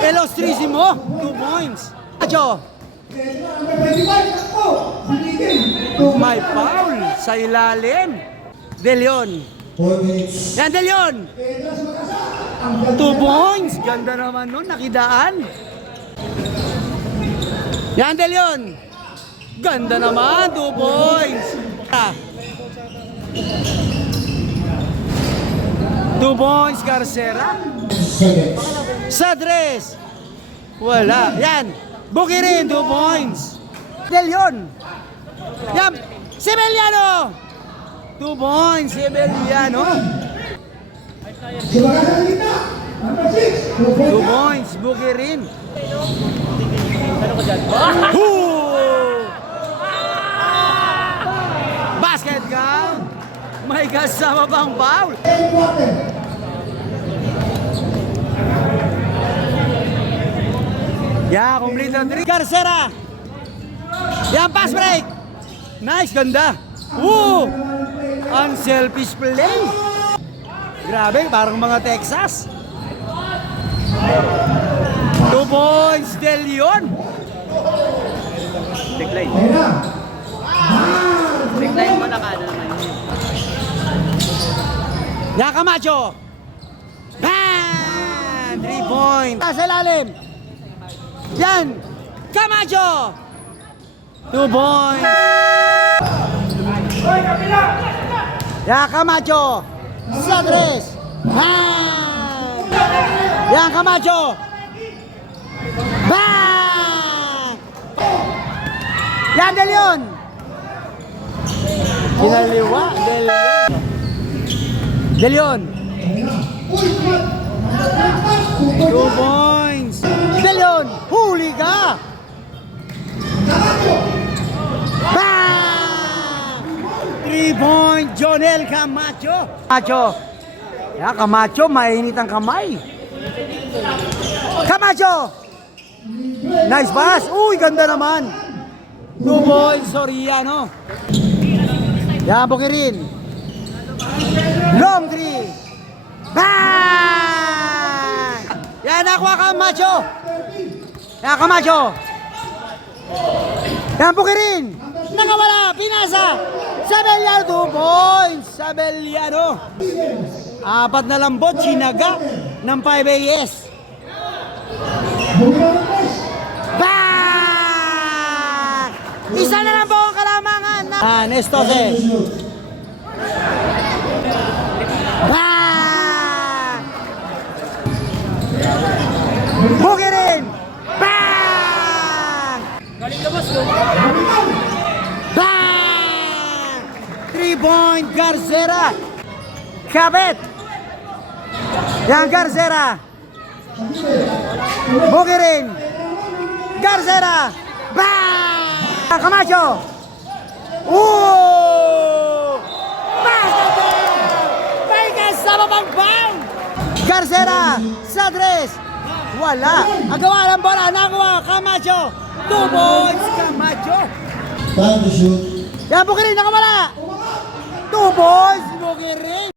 Ilustrísimo, 2 points. Acho. May foul sa ilalim. De Leon. Yan, De Leon. 2 points. Ganda naman nun, nakidaan. Yan, De Leon. Ganda naman, 2 points. 2 points, Garcera. Sadres. Wala. Yan. Bukirin, 2 points. De Leon. Yan. Sibeliano. 2 points, Sibeliano. 2 points, Bukirin. Basket count. May kasama pang foul. Yeah, complete on 3. Garcera. Yan, pass break. Nice, ganda. Unselfish play. Grabe, parang mga Texas. 2 points, De Leon. Decline. Decline mo na ka naman. Yan, Camacho. Bam! 3 points. Sa ilalim. Yan! Camacho! 2 points! Yan, Camacho! Sadres! Bang! Yan, Camacho! Bang! Yan, De Leon! Kinaliwa, De Leon! De Leon! 2 points! De Leon, huli ka! Bang! 3 points, Jonel Camacho. Camacho. Yeah, Camacho, mainit ang kamay. Camacho! Nice pass. Uy, ganda naman. 2 points, Soriano. Yan, Bukirin. Long 3. Bang! Yan, nakuha Camacho. Yan, Camacho. Yan, Bukirin. Nakawala, pinasa. Sabeliano, 2 points. Sabeliano. 4 na lambot, sinaga ng 5 AS. Bang! Isa na lang po ang kalamangan. Nestose. Bang! Bukirin! Bang! Galing labas ko. Bang! 3 point Garcera. Kabit. Yang Garcera. Bukirin. Garcera. Bang! Camacho. Basket! May kasama pang bang! Garcera. Sadres. Wala. Agawa ng bola. Nakuha. Camacho. 2 points. Camacho. Time to shoot. Yan, Bukirin. Nakawala. 2 points. Bukirin.